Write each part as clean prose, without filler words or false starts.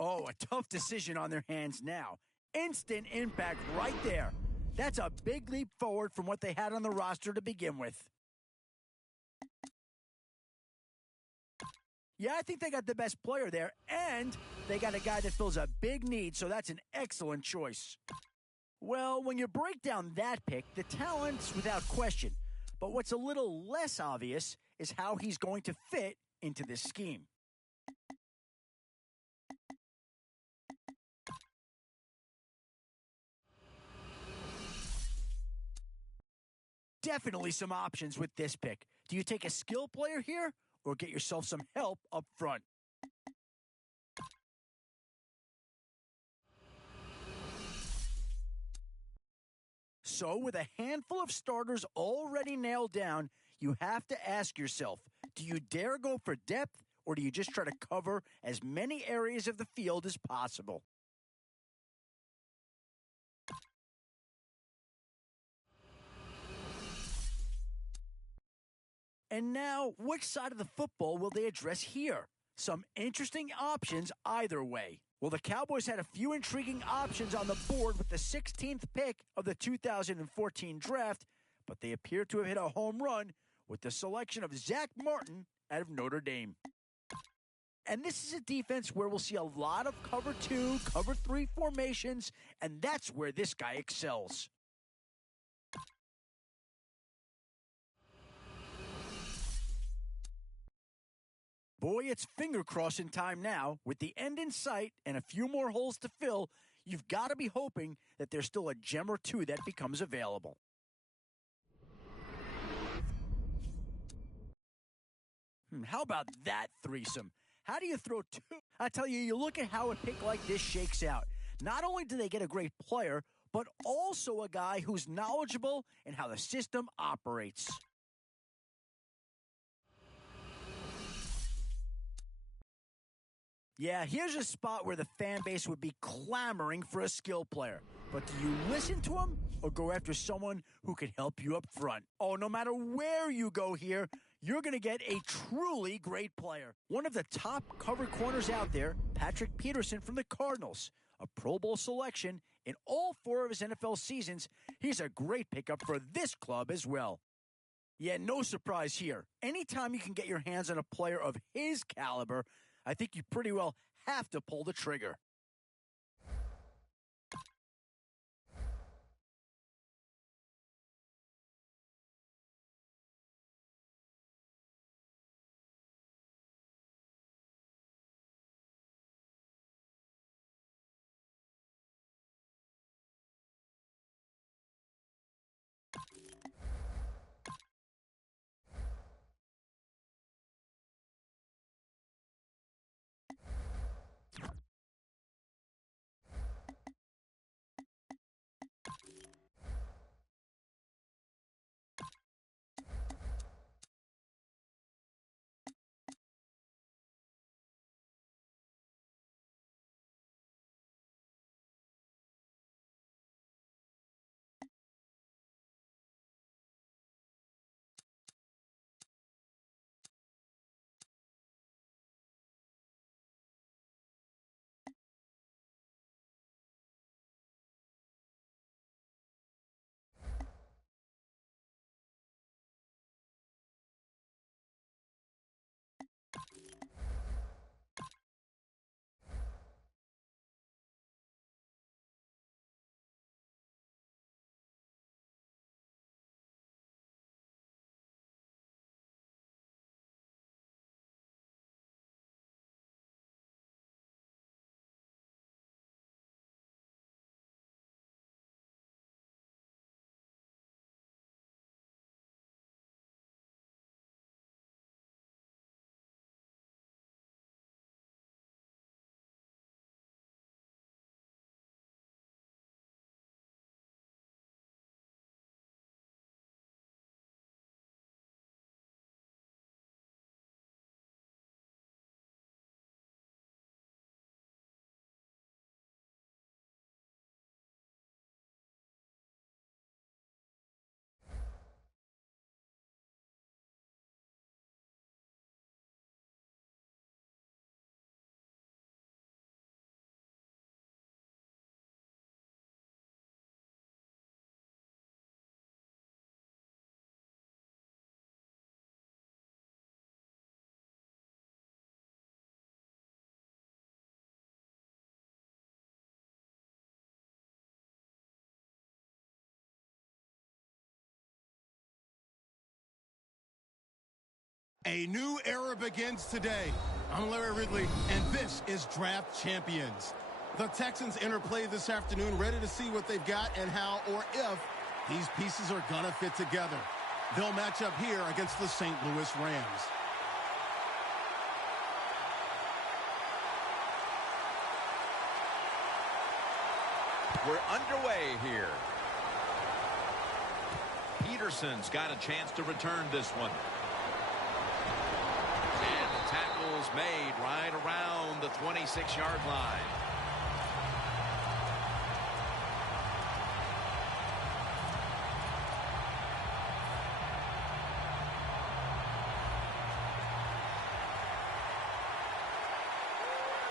Oh, a tough decision on their hands now. Instant impact right there. That's a big leap forward from what they had on the roster to begin with. Yeah, I think they got the best player there, and they got a guy that fills a big need, so that's an excellent choice. Well, when you break down that pick, the talent's without question. But what's a little less obvious is how he's going to fit into this scheme. Definitely some options with this pick. Do you take a skill player here or get yourself some help up front? So, with a handful of starters already nailed down, you have to ask yourself, do you dare go for depth or do you just try to cover as many areas of the field as possible? And now, which side of the football will they address here? Some interesting options either way. Well, the Cowboys had a few intriguing options on the board with the 16th pick of the 2014 draft, but they appear to have hit a home run with the selection of Zach Martin out of Notre Dame. And this is a defense where we'll see a lot of cover 2, cover 3 formations, and that's where this guy excels. Boy, it's finger crossing time now. With the end in sight and a few more holes to fill, you've got to be hoping that there's still a gem or two that becomes available. How about that threesome? How do you throw two? I tell you, you look at how a pick like this shakes out. Not only do they get a great player, but also a guy who's knowledgeable in how the system operates. Yeah, here's a spot where the fan base would be clamoring for a skill player. But do you listen to him or go after someone who can help you up front? Oh, no matter where you go here, you're going to get a truly great player. One of the top cover corners out there, Patrick Peterson from the Cardinals, a Pro Bowl selection in all 4 of his NFL seasons. He's a great pickup for this club as well. Yeah, no surprise here. Anytime you can get your hands on a player of his caliber, I think you pretty well have to pull the trigger. A new era begins today. I'm Larry Ridley, and this is Draft Champions. The Texans enter play this afternoon, ready to see what they've got and how or if these pieces are going to fit together. They'll match up here against the St. Louis Rams. We're underway here. Peterson's got a chance to return this one. And the tackle's made right around the 26-yard line.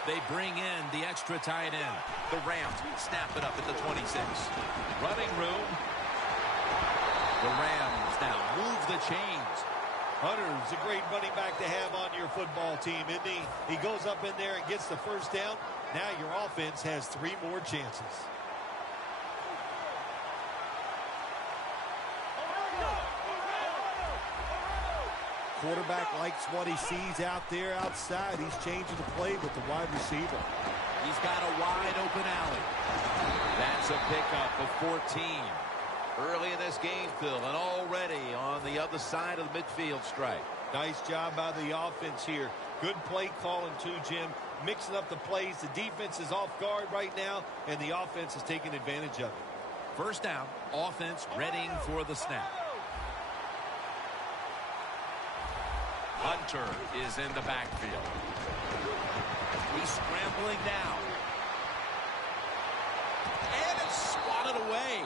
They bring in the extra tight end. The Rams snap it up at the 26. Running room. The Rams now move the chains. Hunter's a great running back to have on your football team, isn't he? He goes up in there and gets the first down. Now your offense has 3 more chances. Quarterback likes what he sees out there outside. He's changing the play with the wide receiver. He's got a wide open alley. That's a pickup of 14. Early in this game, Phil, and already on the other side of the midfield stripe. Nice job by the offense here. Good play calling too, Jim. Mixing up the plays. The defense is off guard right now, and the offense is taking advantage of it. First down, offense readying for the snap. Hunter is in the backfield. He's scrambling down. And it's swatted away.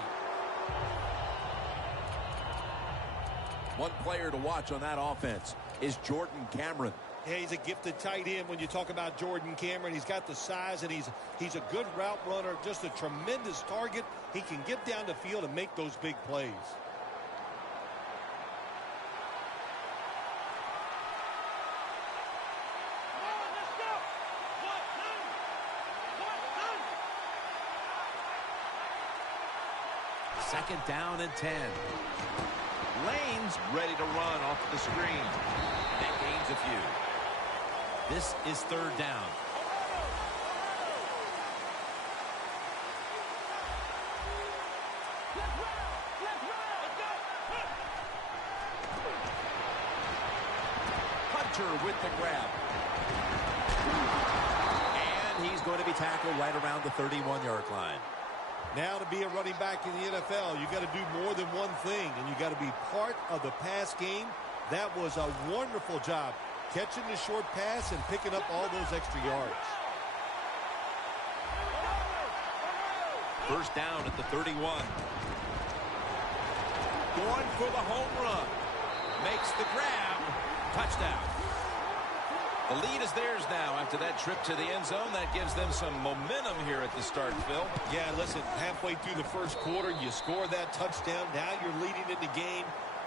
One player to watch on that offense is Jordan Cameron. Yeah, he's a gifted tight end when you talk about Jordan Cameron. He's got the size, and he's a good route runner, just a tremendous target. He can get down the field and make those big plays. Second down and 10. Lane's ready to run off the screen. That gains a few. This is third down. Hunter with the grab. And he's going to be tackled right around the 31-yard line. Now to be a running back in the NFL, you got to do more than one thing, and you got to be part of the pass game. That was a wonderful job, catching the short pass and picking up all those extra yards. First down at the 31. Going for the home run. Makes the grab. Touchdown. The lead is theirs now after that trip to the end zone. That gives them some momentum here at the start, Phil. Yeah, listen, halfway through the first quarter, you score that touchdown. Now you're leading in the game.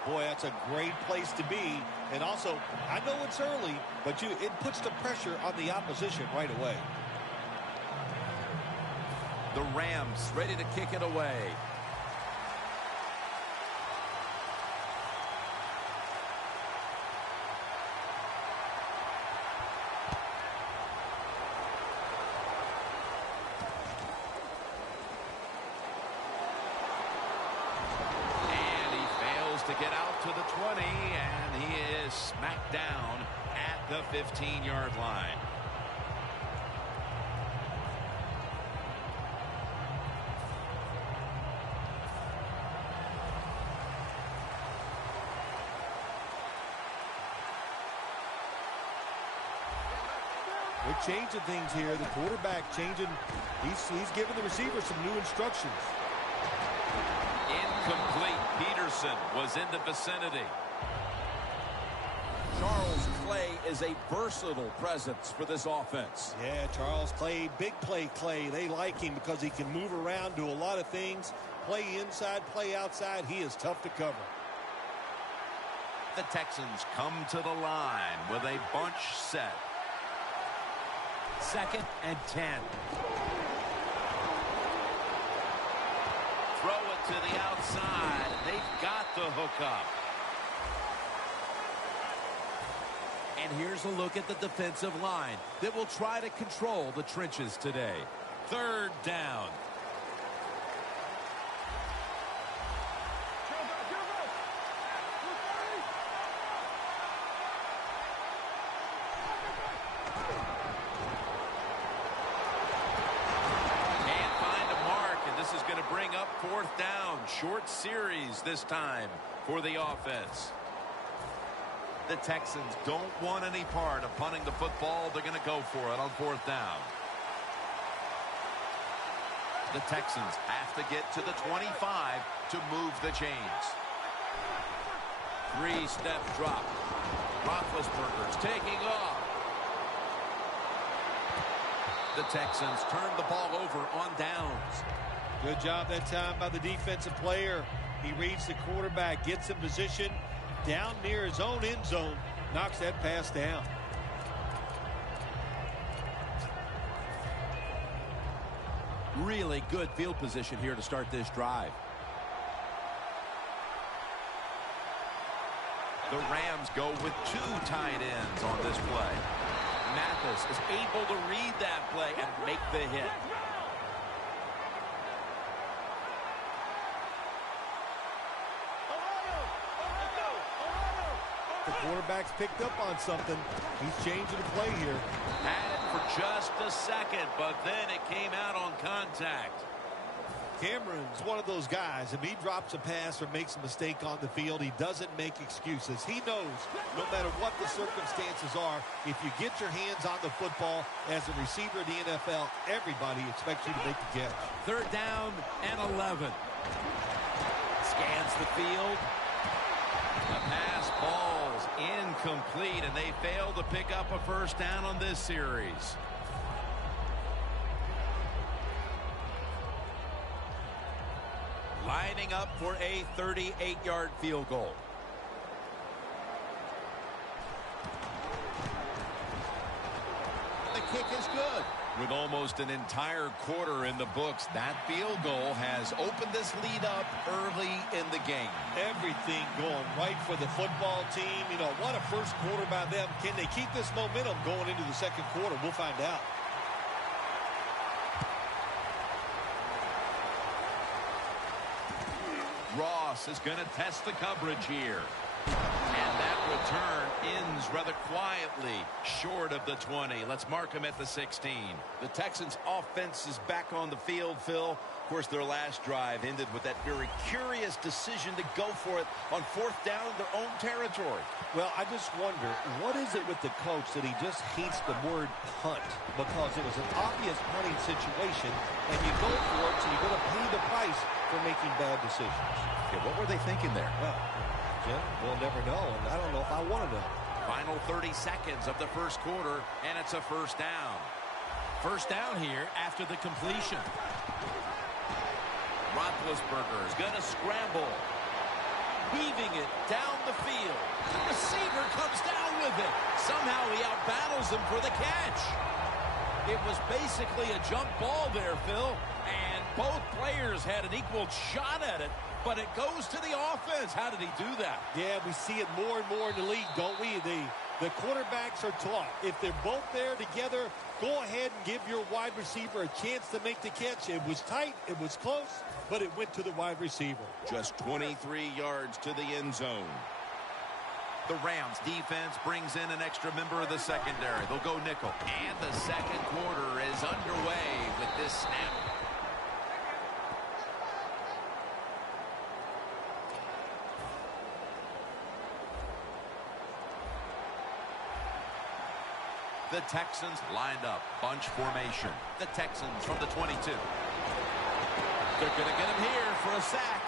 Boy, that's a great place to be. And also, I know it's early, but it puts the pressure on the opposition right away. The Rams ready to kick it away. To get out to the 20, and he is smacked down at the 15-yard line. They're changing things here. The quarterback changing. He's giving the receiver some new instructions. Incomplete. Peterson was in the vicinity. Charles Clay is a versatile presence for this offense. Yeah, Charles Clay, big play Clay. They like him because he can move around, do a lot of things, play inside, play outside. He is tough to cover. The Texans come to the line with a bunch set. Second and 10. Throw it to the outside. They've got the hook up. And here's a look at the defensive line that will try to control the trenches today. Third down. Can't find a mark, and this is going to bring up fourth down. Short series this time for the offense. The Texans don't want any part of punting the football. They're going to go for it on fourth down. The Texans have to get to the 25 to move the chains. Three-step drop. Roethlisberger's taking off. The Texans turn the ball over on downs. Good job that time by the defensive player. He reads the quarterback, gets in position down near his own end zone, knocks that pass down. Really good field position here to start this drive. The Rams go with two tight ends on this play. Mathis is able to read that play and make the hit. The quarterback's picked up on something. He's changing the play here. Had it for just a second, but then it came out on contact. Cameron's one of those guys. If he drops a pass or makes a mistake on the field, he doesn't make excuses. He knows no matter what the circumstances are, if you get your hands on the football as a receiver in the NFL, everybody expects you to make the catch. Third down and 11. Scans the field. The pass falls incomplete, and they fail to pick up a first down on this series. Lining up for a 38-yard field goal. The kick is good. With almost an entire quarter in the books, that field goal has opened this lead up early in the game. Everything going right for the football team. You know, what a first quarter by them. Can they keep this momentum going into the second quarter? We'll find out. Ross is going to test the coverage here. And that return ends rather quietly short of the 20. Let's mark him at the 16. The Texans offense is back on the field, Phil. Of course, their last drive ended with that very curious decision to go for it on fourth down in their own territory. Well, I just wonder, what is it with the coach that he just hates the word punt? Because it was an obvious punting situation, and you go for it, so you're going to pay the price for making bad decisions. Yeah, what were they thinking there? Well, Jim, we'll never know, and I don't know if I want to know. Final 30 seconds of the first quarter, and it's a first down. First down here after the completion. Roethlisberger is going to scramble. Weaving it down the field. The receiver comes down with it. Somehow he outbattles him for the catch. It was basically a jump ball there, Phil, and both players had an equal shot at it, but it goes to the offense. How did he do that? Yeah, we see it more and more in the league, don't we? The quarterbacks are taught, if they're both there together, go ahead and give your wide receiver a chance to make the catch. It was tight, it was close, but it went to the wide receiver. Just 23 yards to the end zone. The Rams defense brings in an extra member of the secondary. They'll go nickel. And the second quarter is underway with this snap. The Texans lined up. Bunch formation. The Texans from the 22. They're going to get him here for a sack.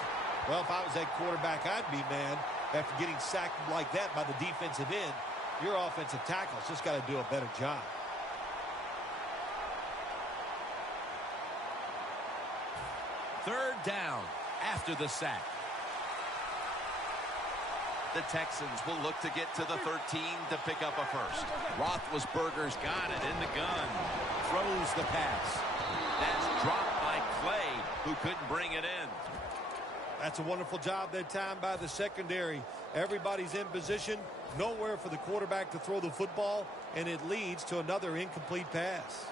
Well, if I was that quarterback, I'd be mad after getting sacked like that by the defensive end. Your offensive tackle's just got to do a better job. Third down after the sack. The Texans will look to get to the 13 to pick up a first. Roethlisberger's got it in the gun. Throws the pass. That's dropped by Clay, who couldn't bring it in. That's a wonderful job that time by the secondary. Everybody's in position, nowhere for the quarterback to throw the football, and it leads to another incomplete pass.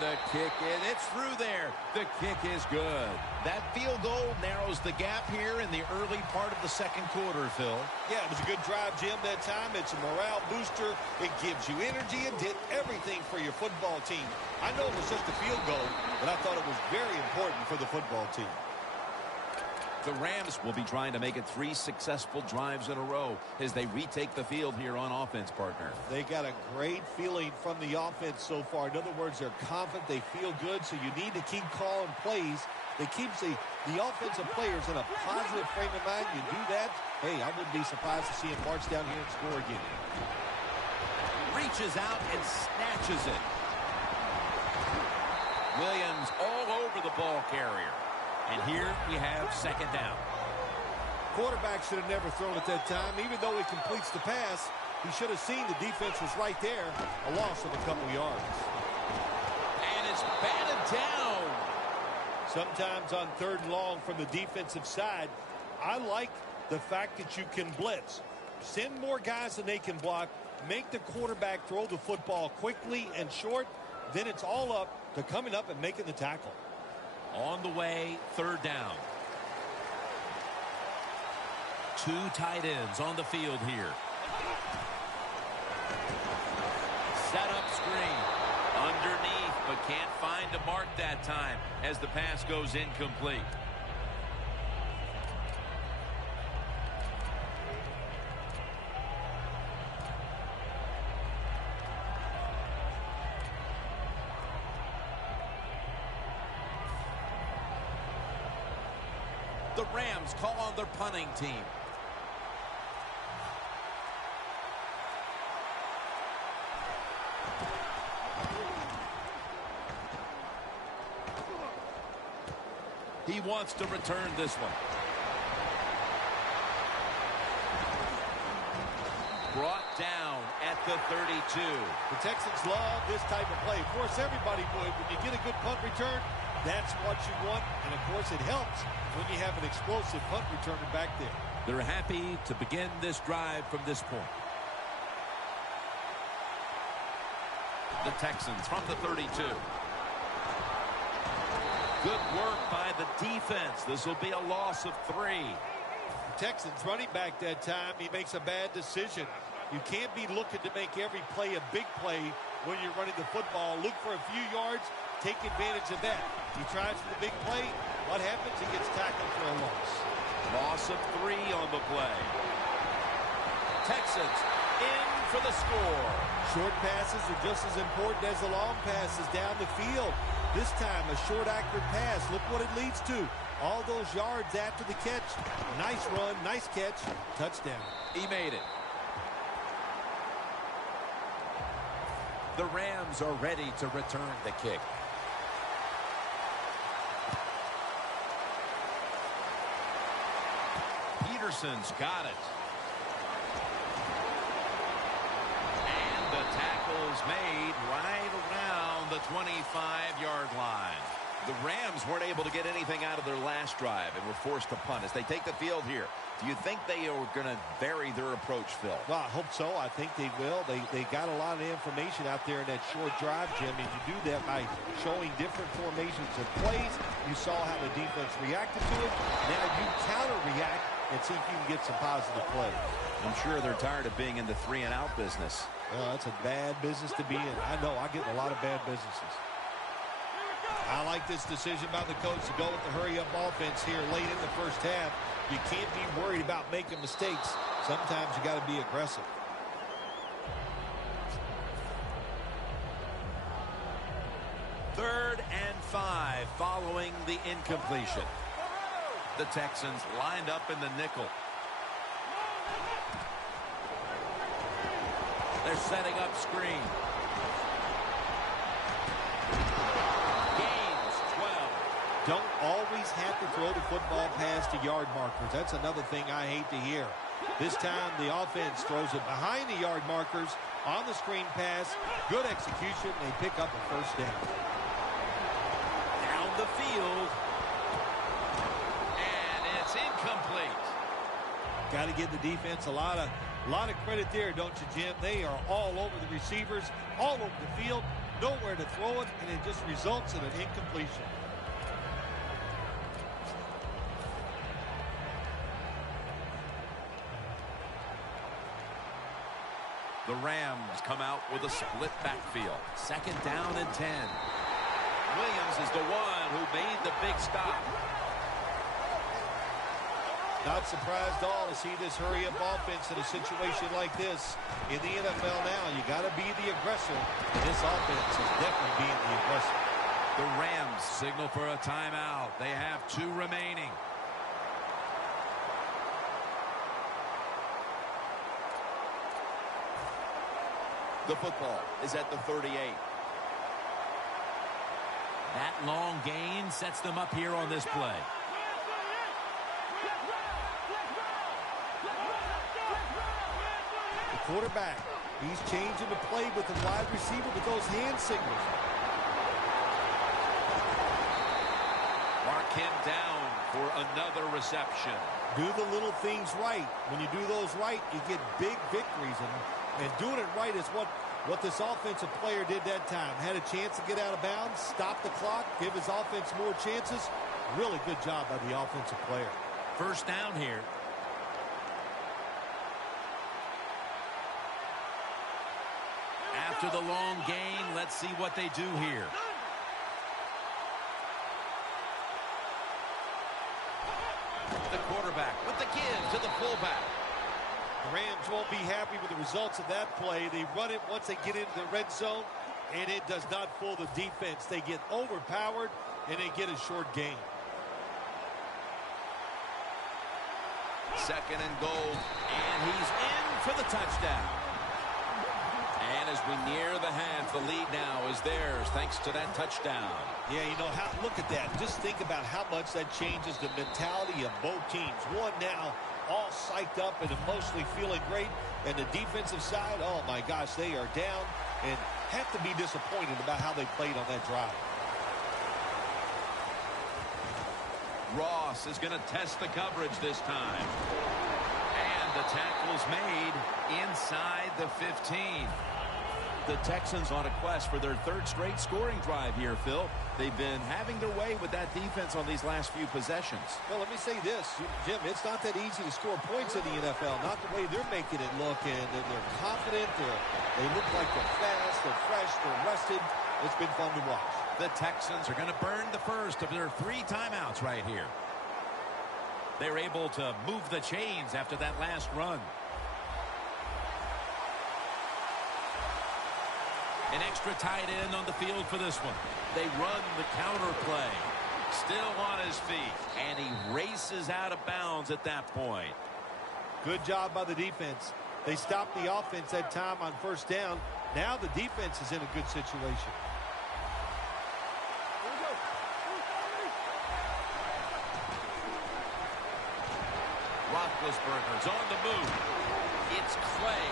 The kick is, it's through there. The kick is good. That field goal narrows the gap here in the early part of the second quarter, Phil. Yeah, it was a good drive, Jim, that time. It's a morale booster. It gives you energy and did everything for your football team. I know it was just a field goal, but I thought it was very important for the football team. The Rams will be trying to make it 3 successful drives in a row as they retake the field here on offense, partner. They got a great feeling from the offense so far. In other words, they're confident, they feel good, so you need to keep calling plays. It keeps the offensive players in a positive frame of mind. You do that, hey, I wouldn't be surprised to see him march down here and score again. Reaches out and snatches it. Williams all over the ball carrier. And here we have second down. Quarterback should have never thrown at that time. Even though he completes the pass, he should have seen the defense was right there. A loss of a couple yards. And it's batted down. Sometimes on 3rd and long from the defensive side, I like the fact that you can blitz. Send more guys than they can block. Make the quarterback throw the football quickly and short. Then it's all up to coming up and making the tackle. On the way, 3rd down. 2 tight ends on the field here. Set up screen. Underneath, but can't find a mark that time as the pass goes incomplete. The Rams call on their punting team. He wants to return this one. Brought down at the 32. The Texans love this type of play. Of course, everybody would. When you get a good punt return, that's what you want. And, of course, it helps when you have an explosive punt returner back there. They're happy to begin this drive from this point. The Texans from the 32. Good work by the defense. This will be a loss of 3. The Texans running back that time, he makes a bad decision. You can't be looking to make every play a big play when you're running the football. Look for a few yards. Take advantage of that. He tries for the big play. What happens? He gets tackled for a loss. Loss of 3 on the play. Texans in for the score. Short passes are just as important as the long passes down the field. This time, a short, accurate pass. Look what it leads to. All those yards after the catch. Nice run, nice catch, touchdown. He made it. The Rams are ready to return the kick. Peterson's got it. And the tackle is made right around the 25-yard line. The Rams weren't able to get anything out of their last drive and were forced to punt as they take the field here. Do you think they are going to vary their approach, Phil? Well, I hope so. I think they will. They got a lot of information out there in that short drive, Jim, and you do that by showing different formations of plays. You saw how the defense reacted to it. Now you counter-react and see if you can get some positive plays. I'm sure they're tired of being in the 3-and-out business. Well, that's a bad business to be in. I know. I get in a lot of bad businesses. I like this decision by the coach to go with the hurry-up offense here late in the first half. You can't be worried about making mistakes. Sometimes you got to be aggressive. Third and 5 following the incompletion. The Texans lined up in the nickel. They're setting up screen. Gains 12. Don't always have to throw the football past the yard markers. That's another thing I hate to hear. This time the offense throws it behind the yard markers on the screen pass. Good execution. They pick up a first down. Down the field. And it's incomplete. Got to give the defense a lot of credit there, don't you, Jim? They are all over the receivers, all over the field, nowhere to throw it, and it just results in an incompletion. The Rams come out with a split backfield. 2nd down and 10. Williams is the one who made the big stop. Not surprised at all to see this hurry-up offense in a situation like this. In the NFL now, you got to be the aggressor. And this offense is definitely being the aggressor. The Rams signal for a timeout. They have 2 remaining. The football is at the 38. That long gain sets them up here on this play. The quarterback, he's changing the play with the wide receiver with those hand signals. Mark him down for another reception. Do the little things right. When you do those right, you get big victories. And doing it right is what this offensive player did that time. Had a chance to get out of bounds, stop the clock, give his offense more chances. Really good job by the offensive player. 1st down here. After the long gain, let's see what they do here. The quarterback with the give to the fullback. The Rams won't be happy with the results of that play. They run it once they get into the red zone, and it does not fool the defense. They get overpowered, and they get a short gain. 2nd and goal, and he's in for the touchdown. And as we near the half, the lead now is theirs thanks to that touchdown. Yeah, you know, look at that. Just think about how much that changes the mentality of both teams. One now all psyched up and emotionally feeling great, and the defensive side, oh my gosh, they are down and have to be disappointed about how they played on that drive. Ross is going to test the coverage this time. And the tackle's made inside the 15. The Texans on a quest for their 3rd straight scoring drive here, Phil. They've been having their way with that defense on these last few possessions. Well, let me say this, Jim, it's not that easy to score points in the NFL. Not the way they're making it look, and they're confident. They look like they're fast, they're fresh, they're rested. It's been fun to watch. The Texans are going to burn the first of their 3 timeouts right here. They're able to move the chains after that last run. An extra tight end on the field for this one. They run the counter play. Still on his feet. And he races out of bounds at that point. Good job by the defense. They stopped the offense that time on 1st down. Now the defense is in a good situation. Roethlisberger's on the move. It's Clay.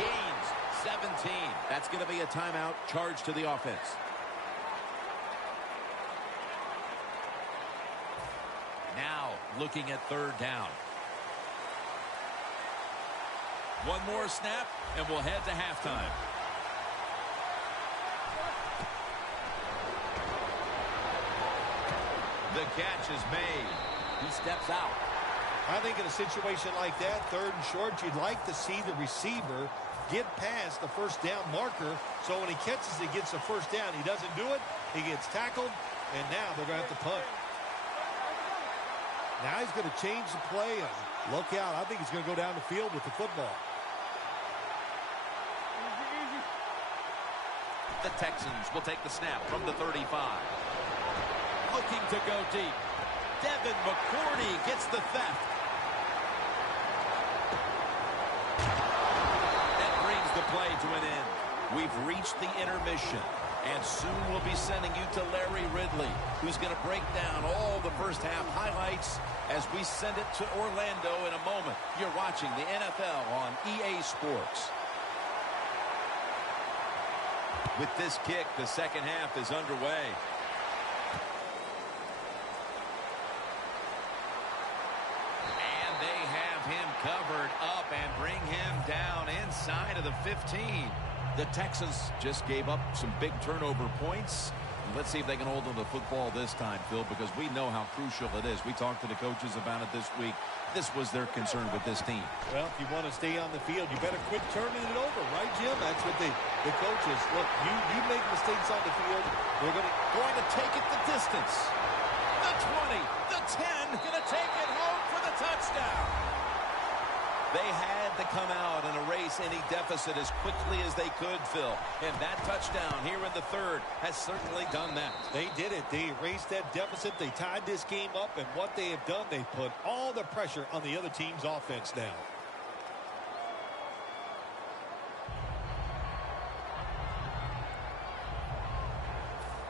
Gains 17. That's going to be a timeout charged to the offense. Now looking at 3rd down. One more snap and we'll head to halftime. The catch is made. He steps out. I think in a situation like that, 3rd and short, you'd like to see the receiver get past the 1st down marker, so when he catches it, gets the 1st down. He doesn't do it, he gets tackled, and now they're going to have to punt. Now he's going to change the play, and look out. I think he's going to go down the field with the football. The Texans will take the snap from the 35. Looking to go deep. Devin McCourty gets the theft. That brings the play to an end. We've reached the intermission, and soon we'll be sending you to Larry Ridley, who's going to break down all the first half highlights as we send it to Orlando in a moment. You're watching the NFL on EA Sports. With this kick, the second half is underway. covered up and bring him down inside of the 15. The Texans just gave up some big turnover points. Let's see if they can hold on to the football this time, Phil, because we know how crucial it is. We talked to the coaches about it this week. This was their concern with this team. Well, if you want to stay on the field, you better quit turning it over, right, Jim? That's what the coaches, look, you make mistakes on the field, they're going to take it the distance. The 20, the 10, going to take it home for the touchdown. They had to come out and erase any deficit as quickly as they could, Phil. And that touchdown here in the third has certainly done that. They did it. They erased that deficit. They tied this game up. And what they have done, they put all the pressure on the other team's offense now.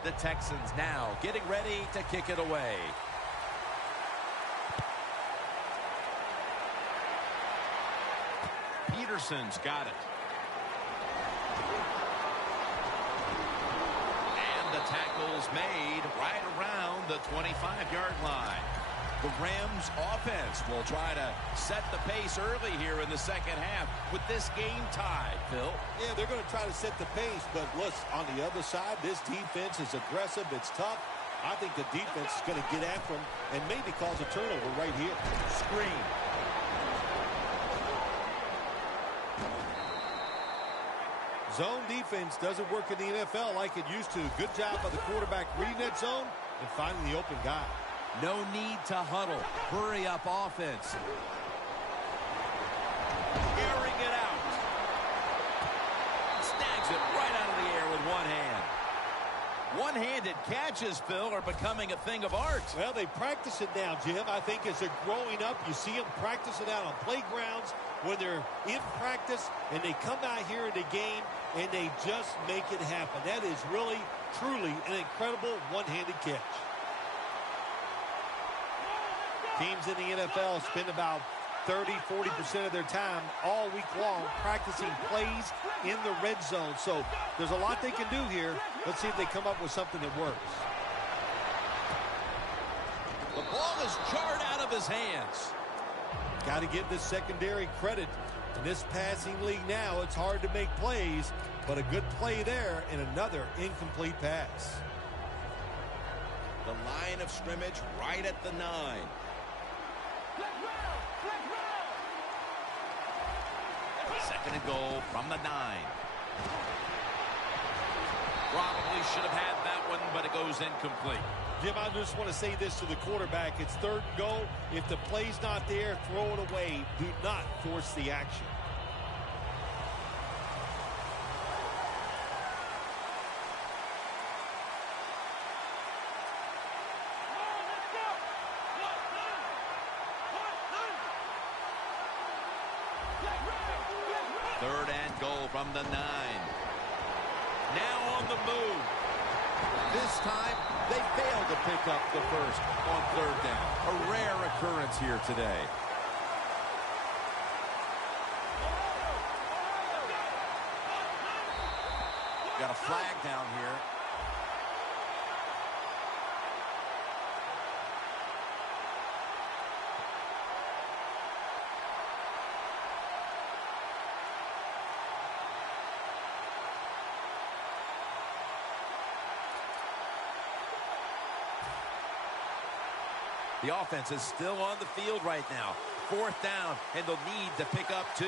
The Texans now getting ready to kick it away. Peterson's got it. And the tackle's made right around the 25-yard line. The Rams offense will try to set the pace early here in the second half with this game tied, Phil. Yeah, they're going to try to set the pace, but look, on the other side, this defense is aggressive. It's tough. I think the defense is going to get after them and maybe cause a turnover right here. Screen. Zone defense doesn't work in the NFL like it used to. Good job by the quarterback reading that zone and finding the open guy. No need to huddle. Hurry up offense. Airing it out. Snags it right out of the air with one hand. One-handed catches, Phil, are becoming a thing of art. Well, they practice it now, Jim. I think as they're growing up, you see them practice it out on playgrounds when they're in practice, and they come out here in the game, and they just make it happen. That is really, truly an incredible one-handed catch. Teams in the NFL spend about 30-40% of their time all week long practicing plays in the red zone. So there's a lot they can do here. Let's see if they come up with something that works. The ball is jarred out of his hands. Got to give this secondary credit. In this passing league now, it's hard to make plays, but a good play there and another incomplete pass. The line of scrimmage right at the 9. Second and goal from the 9. Probably should have had that one, but it goes incomplete. Jim, I just want to say this to the quarterback. It's third and goal. If the play's not there, throw it away. Do not force the action. Third and goal from the 9. Now on the move. This time, they failed to pick up the first on third down. A rare occurrence here today. Got a flag down here. The offense is still on the field right now. Fourth down, and they'll need to pick up 2.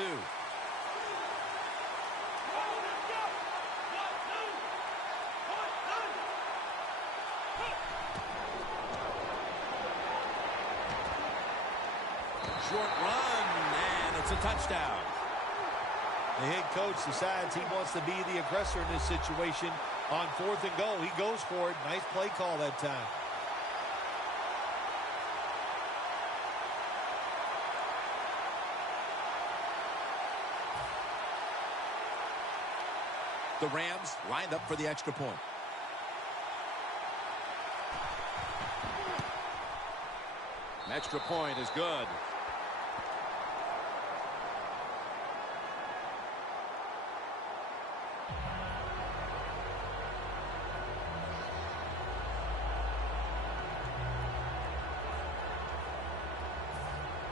Short run, and it's a touchdown. The head coach decides he wants to be the aggressor in this situation. On fourth and goal, he goes for it. Nice play call that time. The Rams lined up for the extra point. Extra point is good.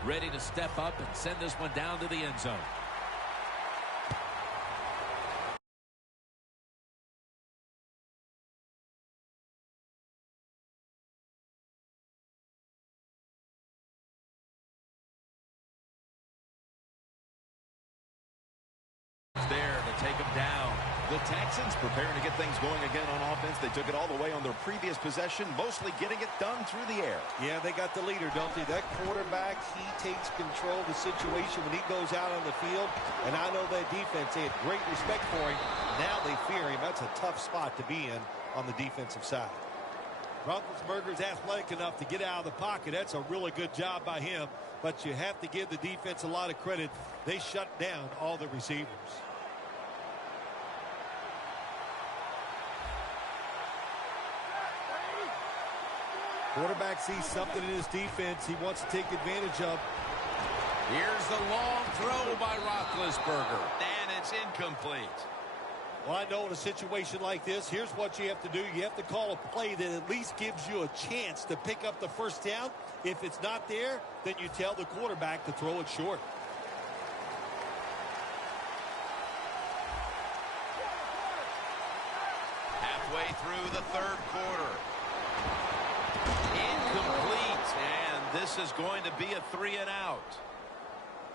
ready to step up and send this one down to the end zone. There to take him down. The Texans preparing to get things going again on offense. They took it all the way on their previous possession, mostly getting it done through the air. Yeah, they got the leader, don't they? That quarterback, he takes control of the situation when he goes out on the field. And I know that defense, they had great respect for him. Now they fear him. That's a tough spot to be in on the defensive side. Roethlisberger's athletic enough to get out of the pocket. That's a really good job by him. But you have to give the defense a lot of credit. They shut down all the receivers. Quarterback sees something in his defense he wants to take advantage of. Here's the long throw by Roethlisberger. And it's incomplete. Well, I know in a situation like this, here's what you have to do. You have to call a play that at least gives you a chance to pick up the first down. If it's not there, then you tell the quarterback to throw it short. Halfway through the third quarter. Incomplete, and this is going to be a 3-and-out.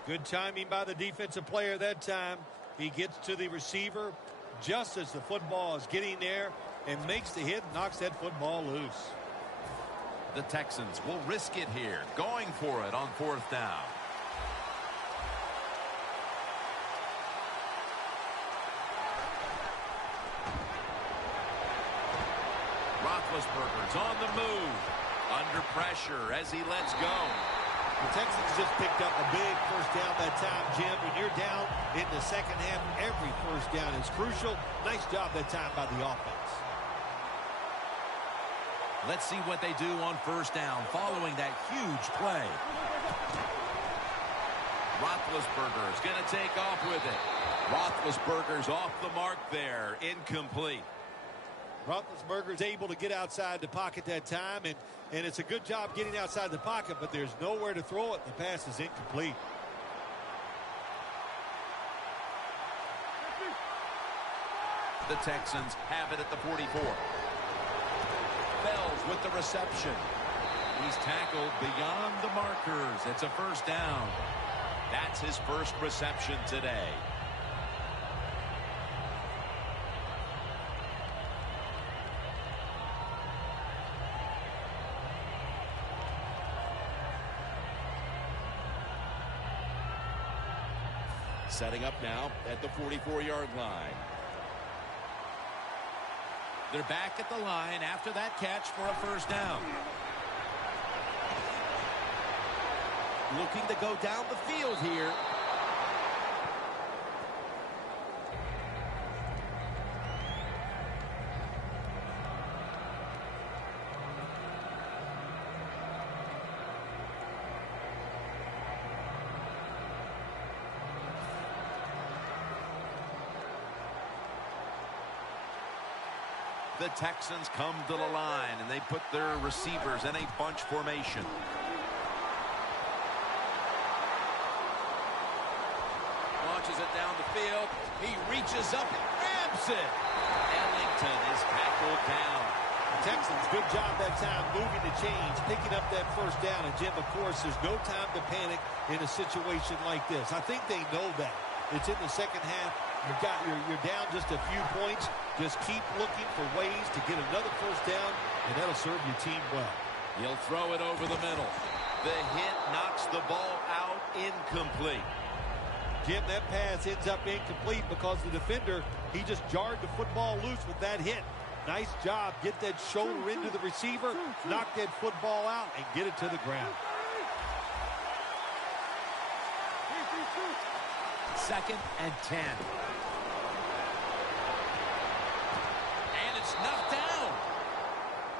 Good timing by the defensive player that time. He gets to the receiver just as the football is getting there and makes the hit, knocks that football loose. The Texans will risk it here, going for it on 4th down. Roethlisberger's on the move. Under pressure as he lets go. The Texans just picked up a big first down that time, Jim. When you're down in the second half, every first down is crucial. Nice job that time by the offense. Let's see what they do on 1st down following that huge play. Roethlisberger is going to take off with it. Roethlisberger's off the mark there. Incomplete. Roethlisberger's able to get outside the pocket that time, and it's a good job getting outside the pocket, but there's nowhere to throw it. The pass is incomplete. The Texans have it at the 44. Fells with the reception. He's tackled beyond the markers. It's a 1st down. That's his first reception today. Setting up now at the 44-yard line. They're back at the line after that catch for a 1st down. Looking to go down the field here. The Texans come to the line, and they put their receivers in a bunch formation. Launches it down the field. He reaches up and grabs it. Ellington is tackled down. The Texans, good job that time moving the chains, picking up that 1st down. And, Jim, of course, there's no time to panic in a situation like this. I think they know that. It's in the second half. You're down just a few points. Just keep looking for ways to get another 1st down, and that'll serve your team well. He'll throw it over the middle. The hit knocks the ball out, incomplete. Jim, that pass ends up incomplete because the defender, he just jarred the football loose with that hit. Nice job. Get that shoulder into the receiver, knock that football out, and get it to the ground. 2nd and 10. And it's knocked down.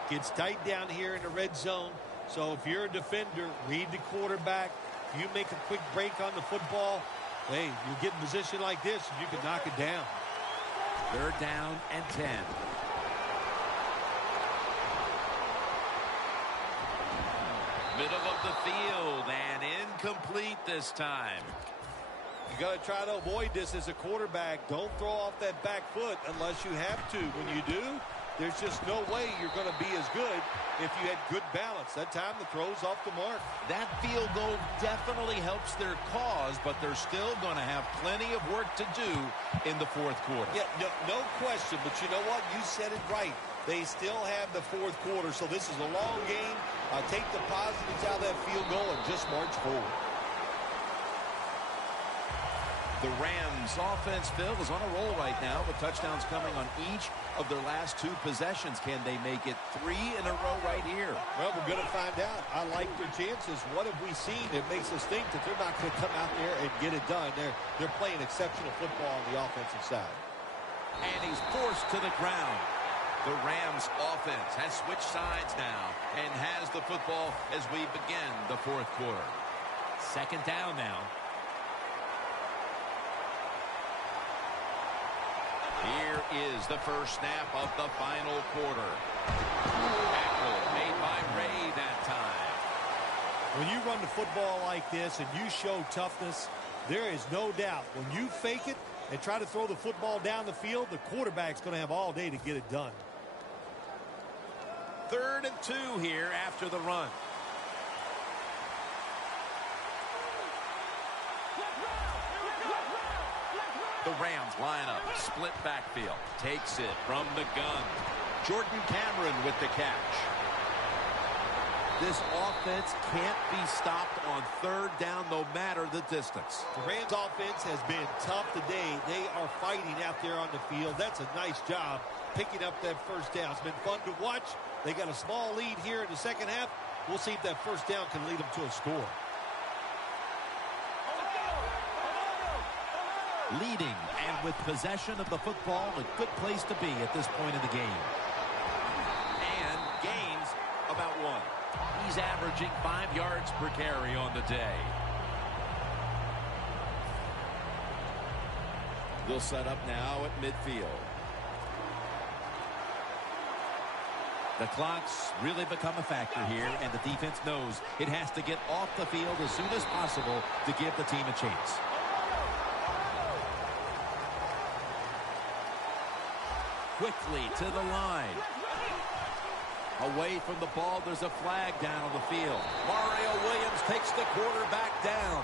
Gets tight down here in the red zone. So if you're a defender, read the quarterback. You make a quick break on the football. Hey, you get in position like this, you can knock it down. 3rd down and 10. Middle of the field and incomplete this time. You got to try to avoid this as a quarterback. Don't throw off that back foot unless you have to. When you do, there's just no way you're going to be as good if you had good balance. That time the throw's off the mark. That field goal definitely helps their cause, but they're still going to have plenty of work to do in the fourth quarter. Yeah, no question. But you know what? You said it right. They still have the fourth quarter, so this is a long game. Take the positives out of that field goal and just march forward. The Rams offense, Phil, is on a roll right now with touchdowns coming on each of their last 2 possessions. Can they make it 3 in a row right here? Well, we're going to find out. I like their chances. What have we seen that makes us think that they're not going to come out there and get it done? They're playing exceptional football on the offensive side. And he's forced to the ground. The Rams offense has switched sides now and has the football as we begin the fourth quarter. Second down now. Here is the first snap of the final quarter. Tackle made by Ray that time. When you run the football like this and you show toughness, there is no doubt when you fake it and try to throw the football down the field, the quarterback's going to have all day to get it done. 3rd and 2 here after the run. The Rams line up, split backfield, takes it from the gun. Jordan Cameron with the catch. This offense can't be stopped on 3rd down no matter the distance. The Rams offense has been tough today. They are fighting out there on the field. That's a nice job picking up that first down. It's been fun to watch. They got a small lead here in the second half. We'll see if that first down can lead them to a score. Leading and with possession of the football, a good place to be at this point in the game. And gains about 1. He's averaging 5 yards per carry on the day. They'll set up now at midfield. The clock's really become a factor here, and the defense knows it has to get off the field as soon as possible to give the team a chance. Quickly to the line. Away from the ball, there's a flag down on the field. Mario Williams takes the quarterback down.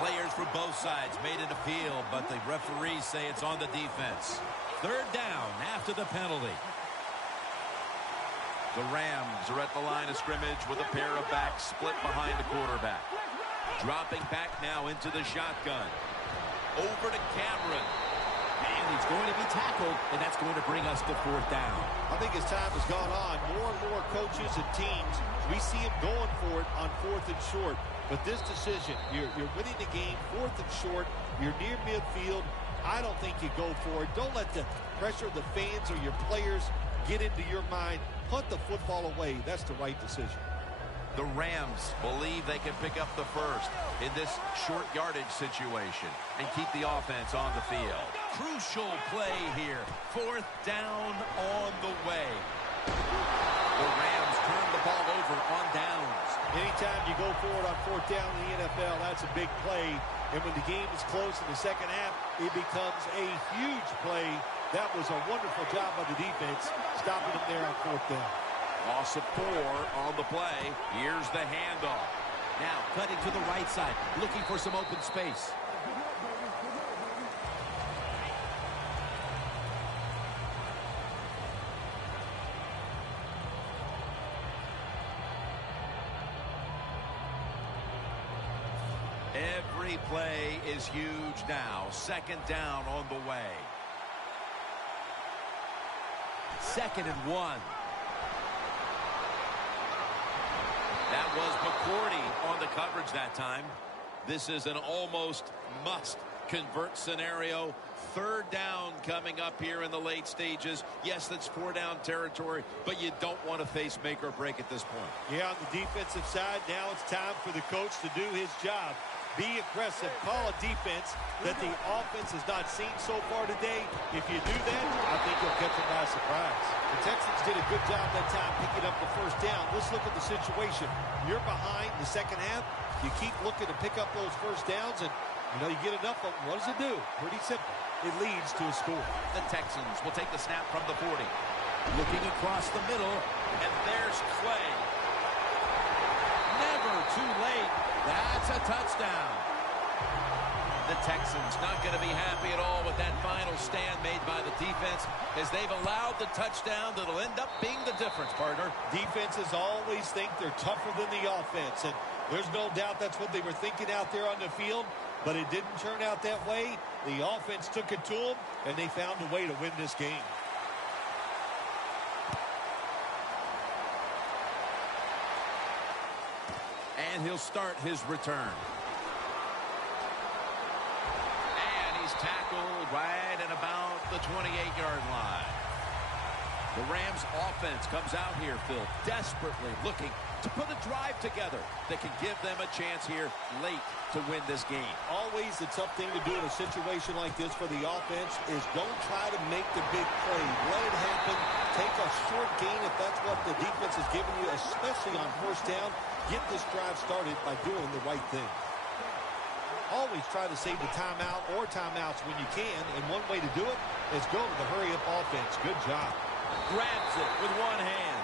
Players from both sides made an appeal, but the referees say it's on the defense. 3rd down after the penalty. The Rams are at the line of scrimmage with a pair of backs split behind the quarterback. Dropping back now into the shotgun. Over to Cameron. And he's going to be tackled, and that's going to bring us to 4th down. I think as time has gone on, more and more coaches and teams, we see them going for it on 4th and short. But this decision, you're winning the game, 4th and short, you're near midfield. I don't think you go for it. Don't let the pressure of the fans or your players get into your mind. Punt the football away. That's the right decision. The Rams believe they can pick up the first in this short yardage situation and keep the offense on the field. Crucial play here. 4th down on the way. The Rams turn the ball over on downs. Anytime you go forward on 4th down in the NFL, that's a big play. And when the game is close in the second half, it becomes a huge play. That was a wonderful job by the defense, stopping them there on 4th down. Loss of 4 on the play. Here's the handoff. Now cutting to the right side, looking for some open space. Every play is huge now. 2nd down on the way. 2nd and 1. That was McCourty on the coverage that time. This is an almost must-convert scenario. 3rd down coming up here in the late stages. Yes, that's 4-down territory, but you don't want to face make or break at this point. Yeah, on the defensive side, now it's time for the coach to do his job. Be aggressive. Call a defense that the offense has not seen so far today. If you do that, I think you'll catch them by surprise. The Texans did a good job that time picking up the first down. Let's look at the situation. You're behind the second half. You keep looking to pick up those first downs, and you get enough of them. What does it do? Pretty simple. It leads to a score. The Texans will take the snap from the 40. Looking across the middle, and there's Clay. Never too late. That's a touchdown. The Texans not going to be happy at all with that final stand made by the defense, as they've allowed the touchdown that'll end up being the difference, partner. Defenses always think they're tougher than the offense, and there's no doubt that's what they were thinking out there on the field, but it didn't turn out that way. The offense took it to them, and they found a way to win this game. And he'll start his return. And he's tackled right at about the 28-yard line. The Rams offense comes out here, Phil, desperately looking to put a drive together that can give them a chance here late to win this game. Always the tough thing to do in a situation like this for the offense is don't try to make the big play. Let it happen. Take a short gain if that's what the defense is giving you, especially on first down. Get this drive started by doing the right thing. Always try to save the timeout or timeouts when you can, and one way to do it is go to the hurry-up offense. Good job. Grabs it with one hand.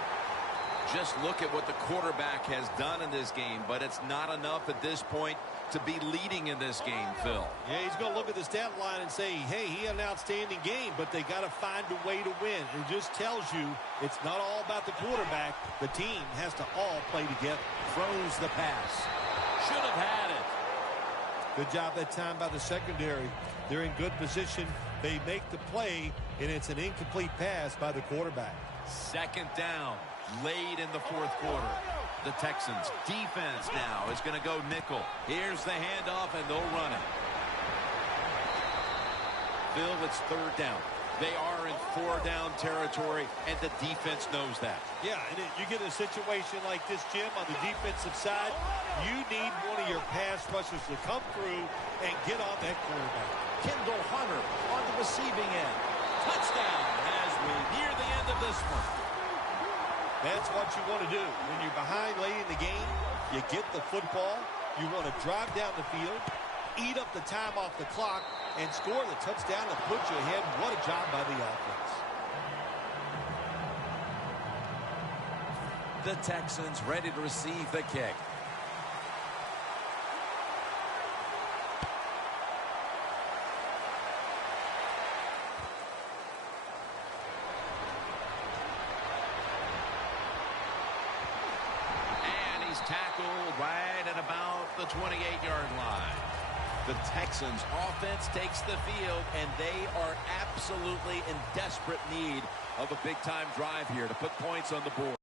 Just look at what the quarterback has done in this game, but it's not enough at this point to be leading in this game, Phil. Yeah, he's going to look at the stat line and say, hey, he had an outstanding game, but they got to find a way to win. It just tells you it's not all about the quarterback. The team has to all play together. Throws the pass. Should have had it. Good job that time by the secondary. They're in good position. They make the play, and it's an incomplete pass by the quarterback. Second down, late in the fourth quarter. The Texans defense now is going to go nickel. Here's the handoff, and they'll run it. Phil, it's third down. They are in four-down territory, and the defense knows that. Yeah, and you get a situation like this, Jim, on the defensive side, you need one of your pass rushers to come through and get on that quarterback. Kendall Hunter on the receiving end. Touchdown as we near the end of this one. That's what you want to do. When you're behind late in the game, you get the football, you want to drive down the field, eat up the time off the clock, and score the touchdown that puts you ahead. What a job by the offense. The Texans ready to receive the kick. Tackled right at about the 28-yard line. The Texans offense takes the field, and they are absolutely in desperate need of a big-time drive here to put points on the board.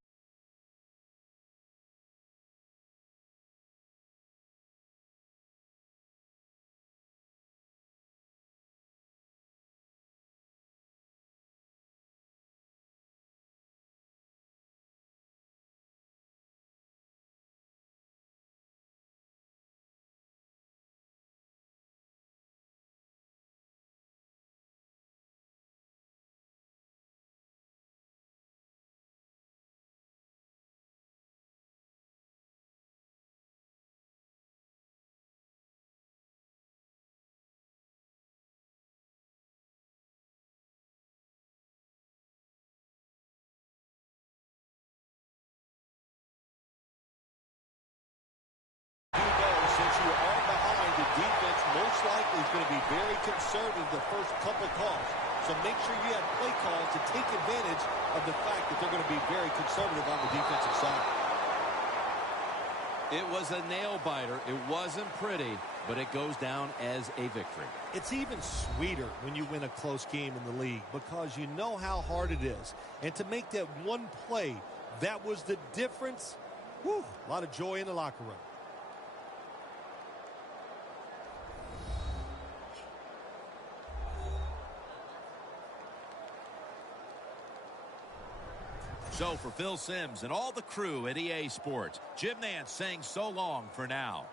Since you are behind, the defense most likely is going to be very conservative the first couple calls. So make sure you have play calls to take advantage of the fact that they're going to be very conservative on the defensive side. It was a nail-biter. It wasn't pretty, but it goes down as a victory. It's even sweeter when you win a close game in the league because you know how hard it is. And to make that one play, that was the difference. Whew, a lot of joy in the locker room. So for Phil Simms and all the crew at EA Sports, Jim Nantz saying so long for now.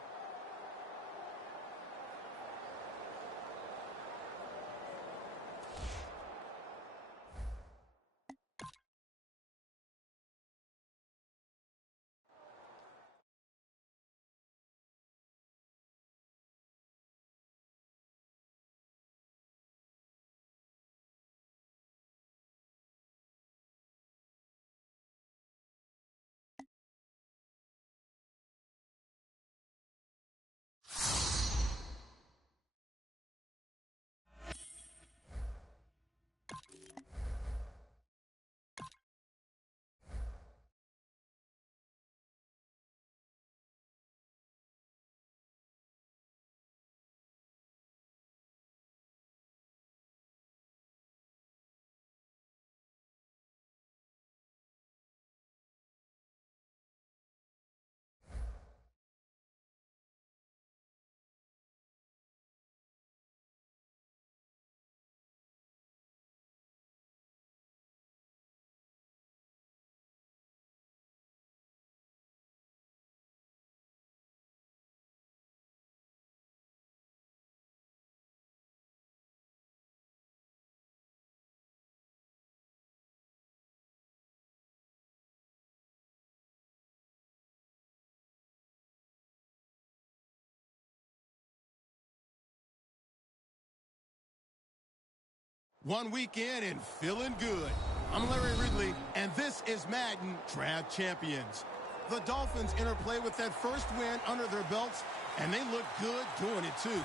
1 week in and feeling good. I'm Larry Ridley, and this is Madden Draft Champions. The Dolphins interplay with that first win under their belts, and they look good doing it too.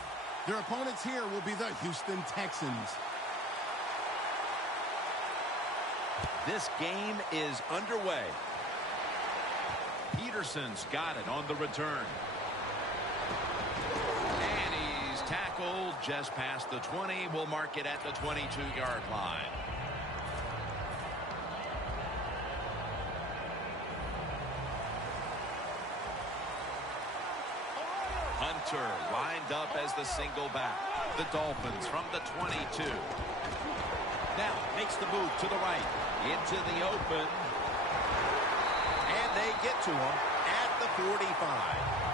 Their opponents here will be the Houston Texans. This game is underway. Peterson's got it on the return. And he's tackled just past the 20. We'll mark it at the 22-yard line. Hunter lined up as the single back. The Dolphins from the 22. Now makes the move to the right. Into the open. And they get to him at the 45.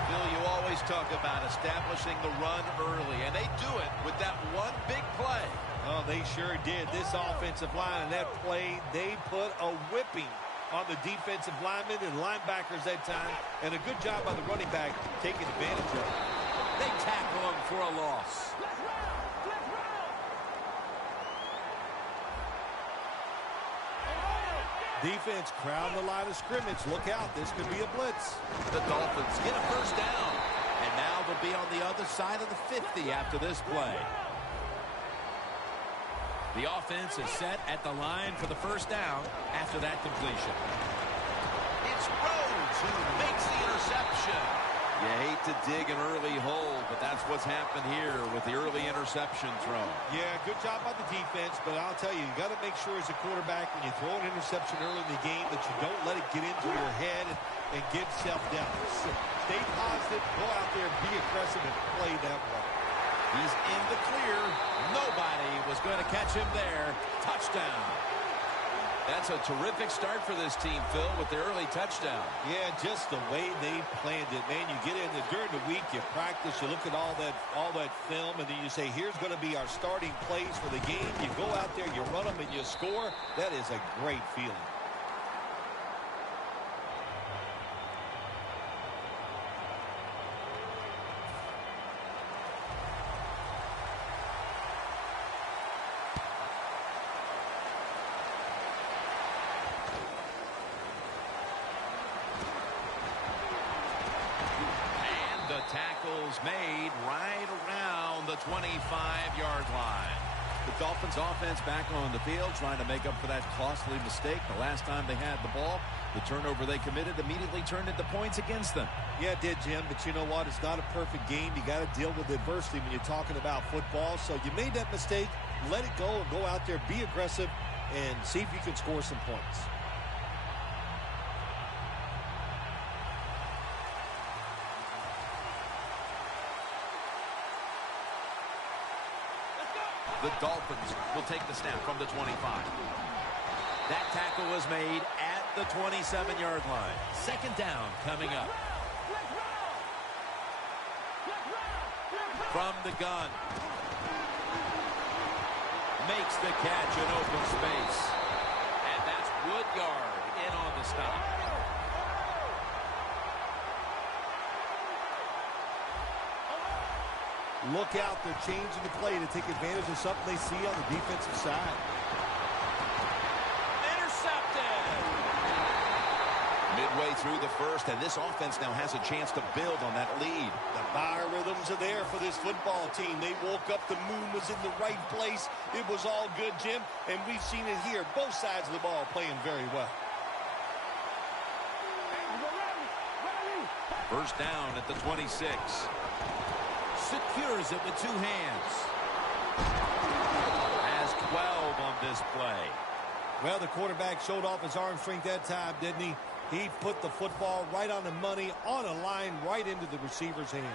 Bill, you always talk about establishing the run early, and they do it with that one big play. Oh, they sure did. This offensive line and that play, they put a whipping on the defensive linemen and linebackers that time, and a good job by the running back taking advantage of it. They tackle him for a loss. Defense crowd the line of scrimmage. Look out, this could be a blitz. The Dolphins get a first down, and now they'll be on the other side of the 50 after this play. The offense is set at the line for the first down after that completion. It's Rhodes who makes the interception. You hate to dig an early hole, but that's what's happened here with the early interception throw. Yeah, good job by the defense, but I'll tell you, you got to make sure as a quarterback when you throw an interception early in the game that you don't let it get into your head and get self-doubt. Stay positive, go out there, be aggressive, and play that way. He's in the clear. Nobody was going to catch him there. Touchdown. That's a terrific start for this team, Phil, with the early touchdown. Yeah, just the way they planned it, man. You get in there during the week, you practice, you look at all that film, and then you say, here's going to be our starting plays for the game. You go out there, you run them, and you score. That is a great feeling. Tackles made right around the 25-yard line. The Dolphins offense back on the field trying to make up for that costly mistake. The last time they had the ball, the turnover they committed immediately turned into points against them. Yeah, it did, Jim, but you know what? It's not a perfect game. You got to deal with adversity when you're talking about football. So you made that mistake, let it go, and go out there, be aggressive, and see if you can score some points. The Dolphins will take the snap from the 25. That tackle was made at the 27-yard line. Second down coming up. From the gun. Makes the catch in open space. And that's Woodyard in on the stop. Look out, they're changing the play to take advantage of something they see on the defensive side. Intercepted! Midway through the first, and this offense now has a chance to build on that lead. The biorhythms are there for this football team. They woke up, the moon was in the right place. It was all good, Jim, and we've seen it here. Both sides of the ball playing very well. First down at the 26. Secures it with two hands. Has 12 on this play. Well, the quarterback showed off his arm strength that time, didn't he? He put the football right on the money, on a line, right into the receiver's hands.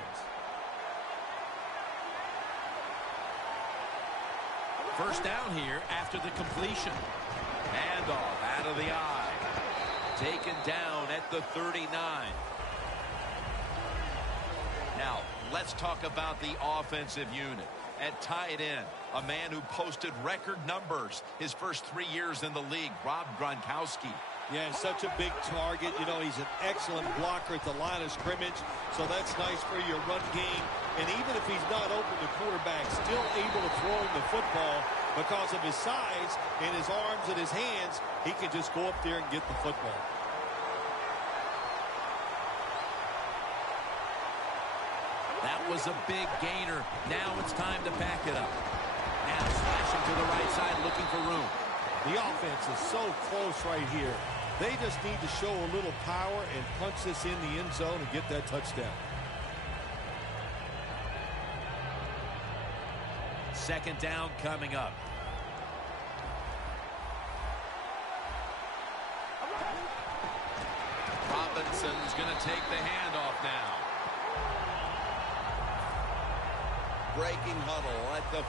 First down here after the completion. Handoff out of the eye. Taken down at the 39. Now, let's talk about the offensive unit. At tight end, a man who posted record numbers his first 3 years in the league, Rob Gronkowski. Yeah, such a big target. You know, he's an excellent blocker at the line of scrimmage, so that's nice for your run game. And even if he's not open, the quarterback's still able to throw him the football because of his size and his arms and his hands. He can just go up there and get the football. That was a big gainer. Now it's time to back it up. Now slashing to the right side, looking for room. The offense is so close right here. They just need to show a little power and punch this in the end zone and get that touchdown. Second down coming up. Robinson's going to take the handoff now. Breaking huddle at the 5.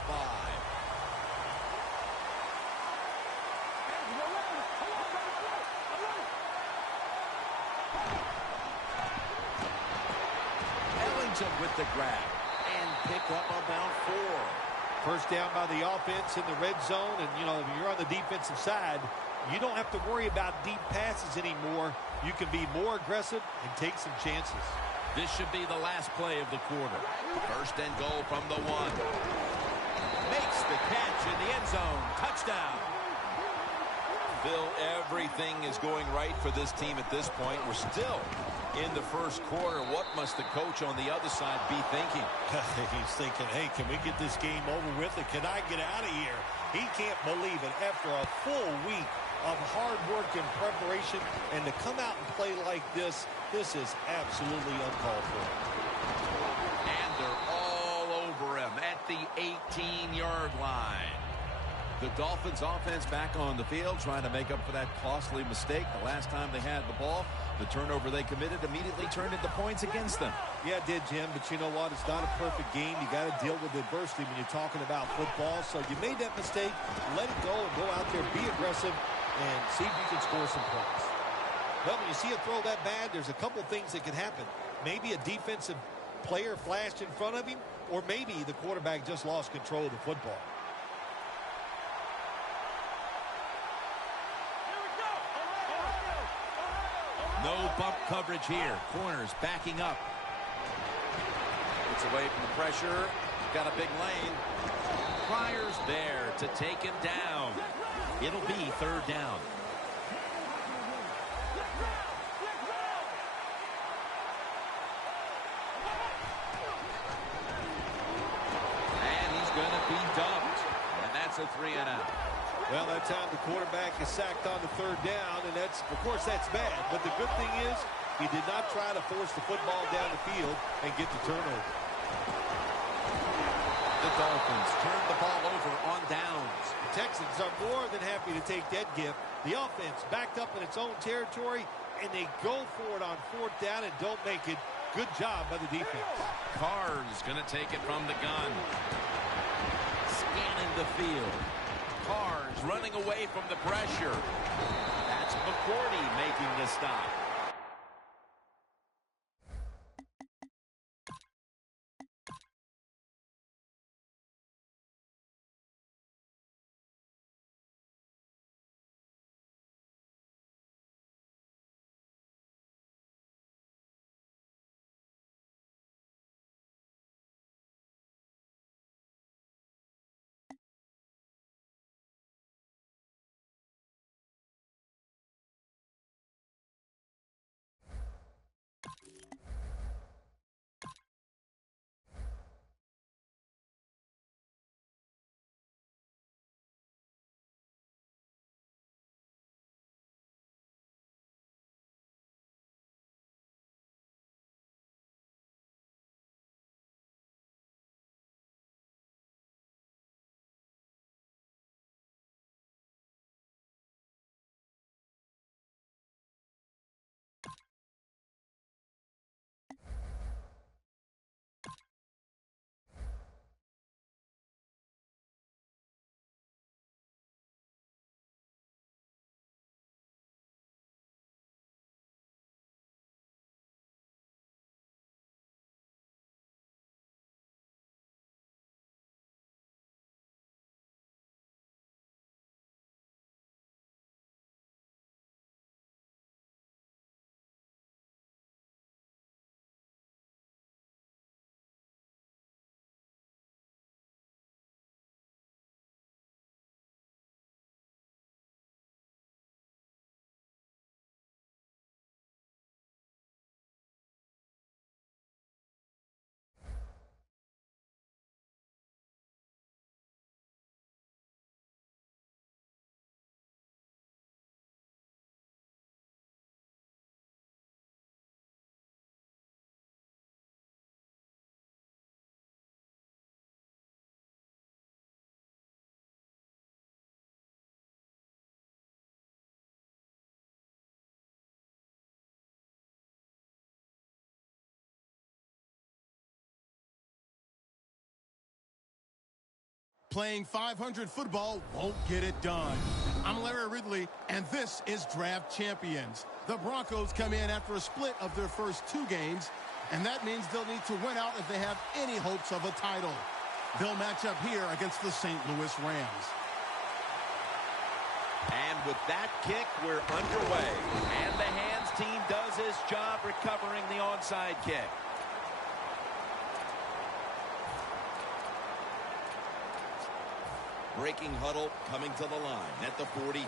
Ellington with the grab and pick up about 4. First down by the offense in the red zone, and you know, when you're on the defensive side, you don't have to worry about deep passes anymore. You can be more aggressive and take some chances. This should be the last play of the quarter. First and goal from the 1. Makes the catch in the end zone. Touchdown. Bill, everything is going right for this team at this point. We're still in the first quarter. What must the coach on the other side be thinking? He's thinking, hey, can we get this game over with and can I get out of here? He can't believe it. After a full week of hard work and preparation, and to come out and play like this is absolutely uncalled for. And they're all over him at the 18-yard line. The Dolphins offense back on the field trying to make up for that costly mistake the last time they had the ball. The turnover they committed immediately turned into points against them. Yeah, it did, Jim, but you know what? It's not a perfect game. You got to deal with adversity when you're talking about football. So you made that mistake, let it go and go out there, be aggressive, and see if you can score some points. Well, when you see a throw that bad, there's a couple things that can happen. Maybe a defensive player flashed in front of him, or maybe the quarterback just lost control of the football. No bump coverage here. Corners backing up. Gets away from the pressure. Got a big lane. Pryor's there to take him down. It'll be third down. And he's going to be dumped. And that's a 3-and-out. Well, that time the quarterback is sacked on the third down, and that's, of course, that's bad. But the good thing is he did not try to force the football down the field and get the turnover. The Dolphins turn the ball over on downs. The Texans are more than happy to take that gift. The offense backed up in its own territory, and they go for it on fourth down and don't make it. Good job by the defense. Carr's going to take it from the gun. Scanning the field. Carr's running away from the pressure. That's McCourty making the stop. Playing 500 football won't get it done. I'm Larry Ridley, and this is Draft Champions. The Broncos come in after a split of their first 2 games, and that means they'll need to win out if they have any hopes of a title. They'll match up here against the St. Louis Rams. And with that kick, we're underway. And the hands team does his job recovering the onside kick. Breaking huddle coming to the line at the 42.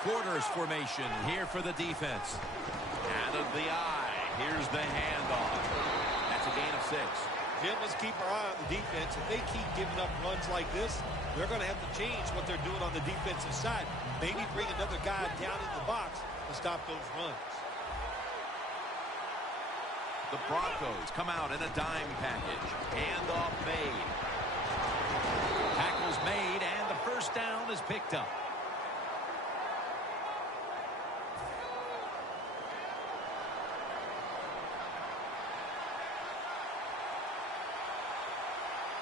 Quarters formation here for the defense. Out of the eye. Here's the handoff. That's a gain of 6. Jim, let's keep our eye on the defense. If they keep giving up runs like this, they're going to have to change what they're doing on the defensive side. Maybe bring another guy down in the box to stop those runs. The Broncos come out in a dime package. Handoff made. Tackles made, and the first down is picked up.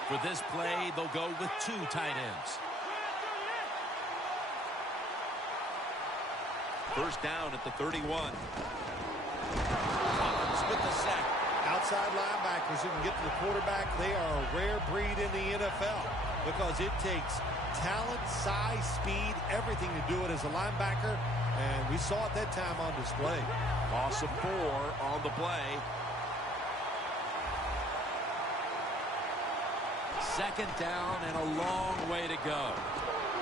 For this play, they'll go with 2 tight ends. First down at the 31. With the sack. Outside linebackers who can get to the quarterback, they are a rare breed in the NFL because it takes talent, size, speed, everything to do it as a linebacker, and we saw it that time on display. Loss of 4 on the play. Second down and a long way to go.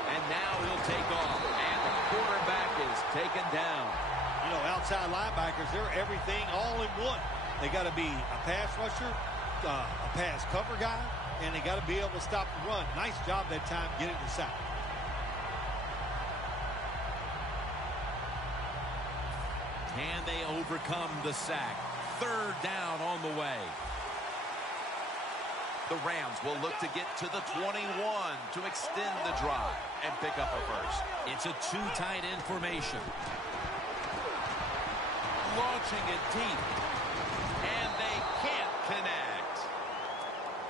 And now he'll take off, and the quarterback is taken down. You know, outside linebackers, they're everything all in one. They got to be a pass rusher, a pass cover guy, and they got to be able to stop the run. Nice job that time getting the sack. Can they overcome the sack? Third down on the way. The Rams will look to get to the 21 to extend the drive and pick up a first. It's a 2 tight end formation. Launching it deep. And they can't connect.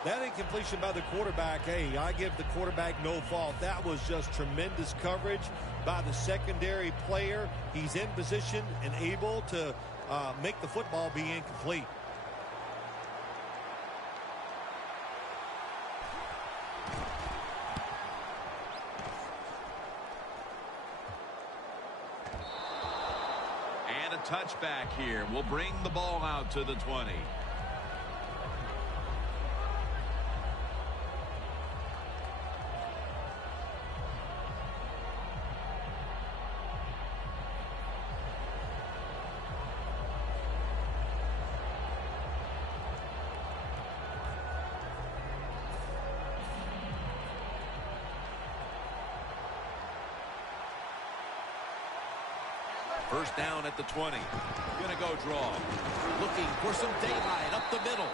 That incompletion by the quarterback, hey, I give the quarterback no fault. That was just tremendous coverage by the secondary player. He's in position and able to make the football be incomplete. Touchback here will bring the ball out to the 20. First down at the 20. Gonna go draw. Looking for some daylight up the middle.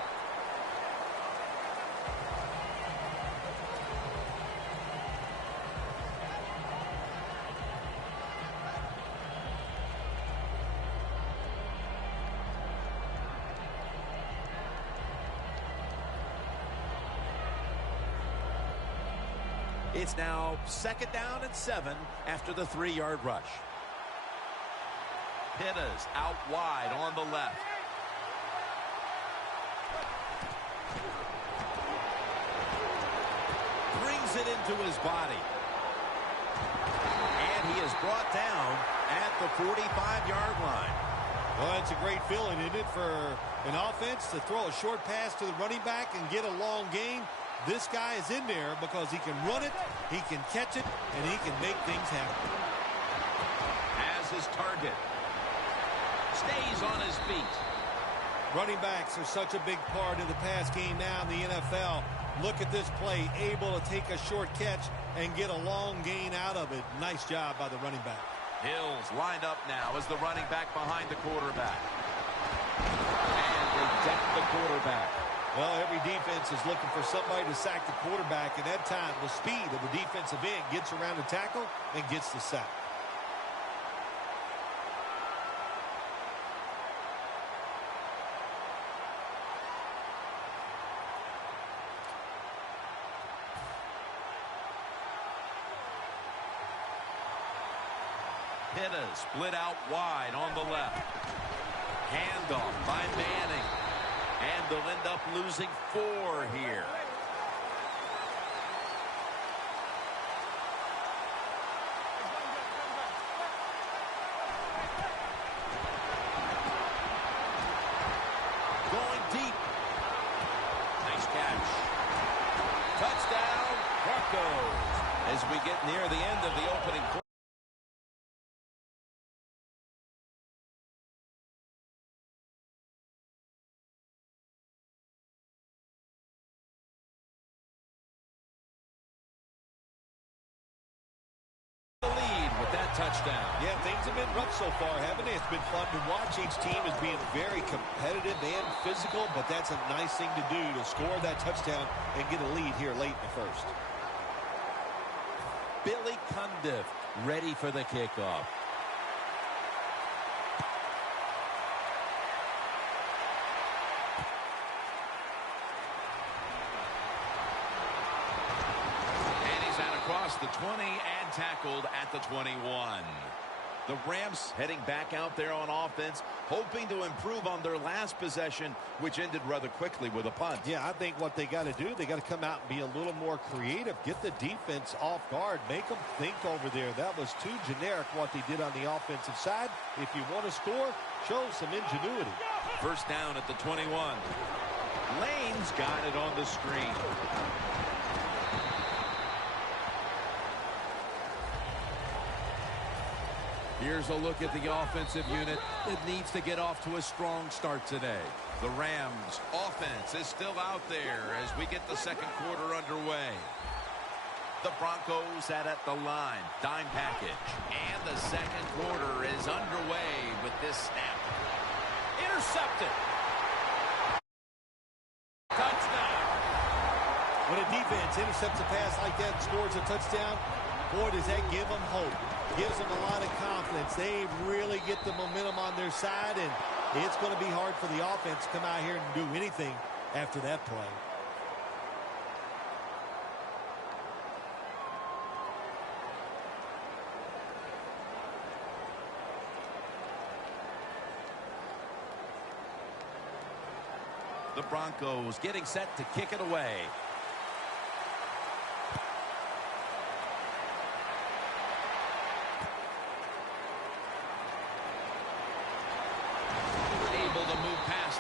It's now second down and 7 after the 3-yard rush. Pittas out wide on the left. Brings it into his body. And he is brought down at the 45-yard line. Well, that's a great feeling, isn't it, for an offense to throw a short pass to the running back and get a long gain. This guy is in there because he can run it, he can catch it, and he can make things happen. As his target. Stays on his feet. Running backs are such a big part of the pass game now in the NFL. Look at this play, able to take a short catch and get a long gain out of it. Nice job by the running back. Hills lined up now as the running back behind the quarterback. And they deck the quarterback. Well, every defense is looking for somebody to sack the quarterback, and that time the speed of the defensive end gets around the tackle and gets the sack. Pitta split out wide on the left. Handoff by Manning. And they'll end up losing 4 here. Going deep. Nice catch. Touchdown, Broncos. As we get near the end of the opening quarter. Touchdown. Yeah, things have been rough so far, haven't they? It's been fun to watch. Each team is being very competitive and physical, but that's a nice thing to do, to score that touchdown and get a lead here late in the first. Billy Cundiff ready for the kickoff. Across the 20 and tackled at the 21. The Rams heading back out there on offense, hoping to improve on their last possession, which ended rather quickly with a punt. Yeah, I think what they got to do, they got to come out and be a little more creative, get the defense off guard, make them think over there. That was too generic what they did on the offensive side. If you want to score, show some ingenuity. First down at the 21. Lane's got it on the screen. Here's a look at the offensive unit that needs to get off to a strong start today. The Rams offense is still out there as we get the second quarter underway. The Broncos at the line. Dime package. And the second quarter is underway with this snap. Intercepted. Touchdown. When a defense intercepts a pass like that and scores a touchdown, boy, does that give them hope. Gives them a lot of confidence. They really get the momentum on their side, and it's going to be hard for the offense to come out here and do anything after that play. The Broncos getting set to kick it away.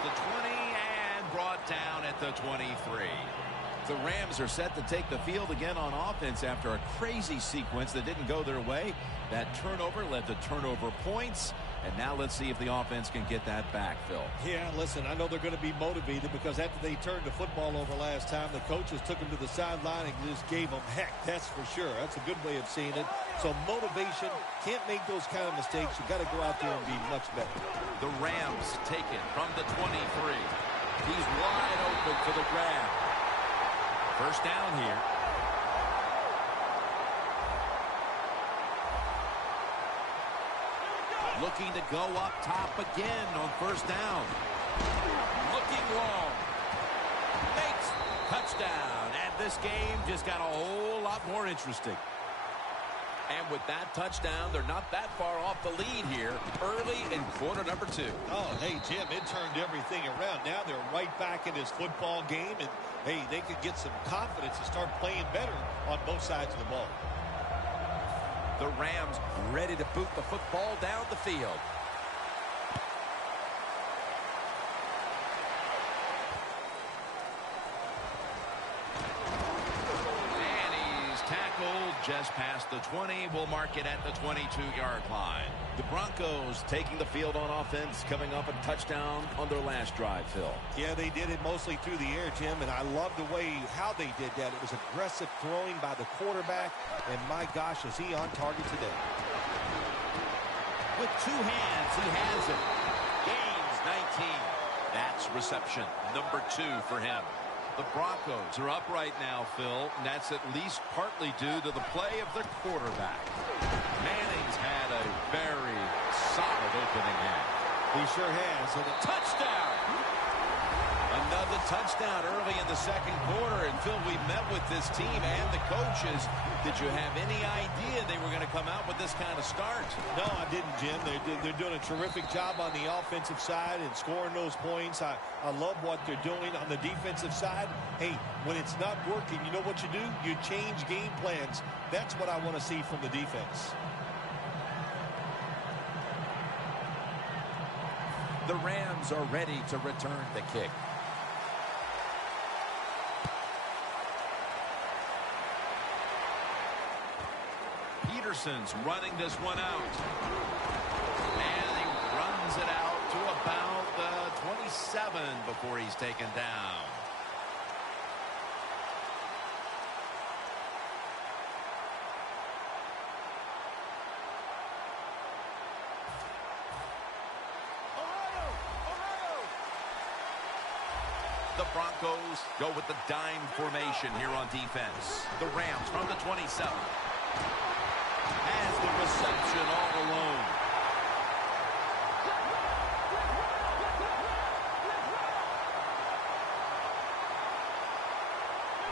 The 20 and brought down at the 23. The Rams are set to take the field again on offense after a crazy sequence that didn't go their way. That turnover led to turnover points. And now let's see if the offense can get that back, Phil. Yeah, listen, I know they're going to be motivated because after they turned the football over last time, the coaches took them to the sideline and just gave them heck, that's for sure. That's a good way of seeing it. So motivation, can't make those kind of mistakes. You've got to go out there and be much better. The Rams take it from the 23. He's wide open for the grab. First down here. Looking to go up top again on first down. Looking long. Makes touchdown. And this game just got a whole lot more interesting. And with that touchdown, they're not that far off the lead here early in quarter number 2. Oh, hey, Jim, it turned everything around. Now they're right back in this football game, and, hey, they could get some confidence and start playing better on both sides of the ball. The Rams ready to boot the football down the field. Just past the 20, will mark it at the 22-yard line. The Broncos taking the field on offense, coming up a touchdown on their last drive, Phil. Yeah, they did it mostly through the air, Jim, and I love the way how they did that. It was aggressive throwing by the quarterback, and my gosh, is he on target today. With two hands, he has it. Gains 19. That's reception number 2 for him. The Broncos are up right now, Phil, and that's at least partly due to the play of their quarterback. Manning's had a very solid opening half. He sure has. And a touchdown! A Another touchdown early in the second quarter. And, Phil, we met with this team and the coaches. Did you have any idea they were going to come out with this kind of start? No, I didn't, Jim. They're doing a terrific job on the offensive side and scoring those points. I love what they're doing on the defensive side. Hey, when it's not working, you know what you do? You change game plans. That's what I want to see from the defense. The Rams are ready to return the kick. Peterson's running this one out. And he runs it out to about the 27 before he's taken down. The Broncos go with the dime formation here on defense. The Rams from the 27. Has the reception all alone.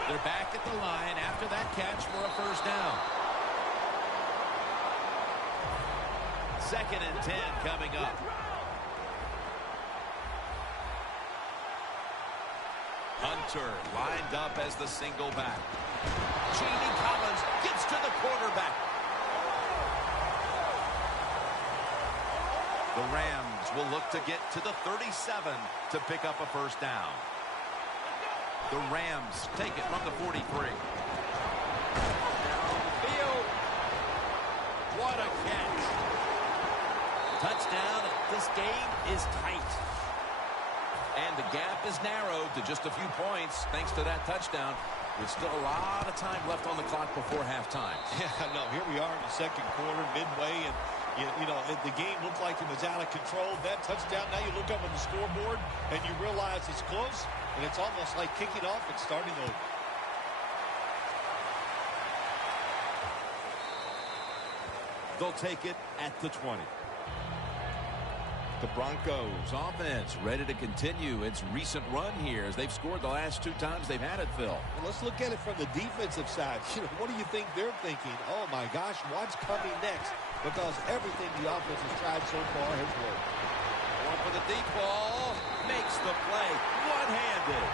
They're back at the line after that catch for a first down. 2nd and 10 coming up. Hunter lined up as the single back. Jamie Collins gets to the quarterback. The Rams will look to get to the 37 to pick up a first down. The Rams take it from the 43. Downfield. What a catch. Touchdown. This game is tight. And the gap is narrowed to just a few points thanks to that touchdown. There's still a lot of time left on the clock before halftime. Yeah, no, here we are in the second quarter, midway, and you know, the game looked like it was out of control. That touchdown, now you look up on the scoreboard and you realize it's close, and it's almost like kicking off and starting over. They'll take it at the 20. The Broncos offense ready to continue its recent run here as they've scored the last 2 times they've had it, Phil. Well, let's look at it from the defensive side. You know, what do you think they're thinking? Oh, my gosh, what's coming next? Because everything the offense has tried so far has worked. Going for the deep ball. Makes the play. One-handed.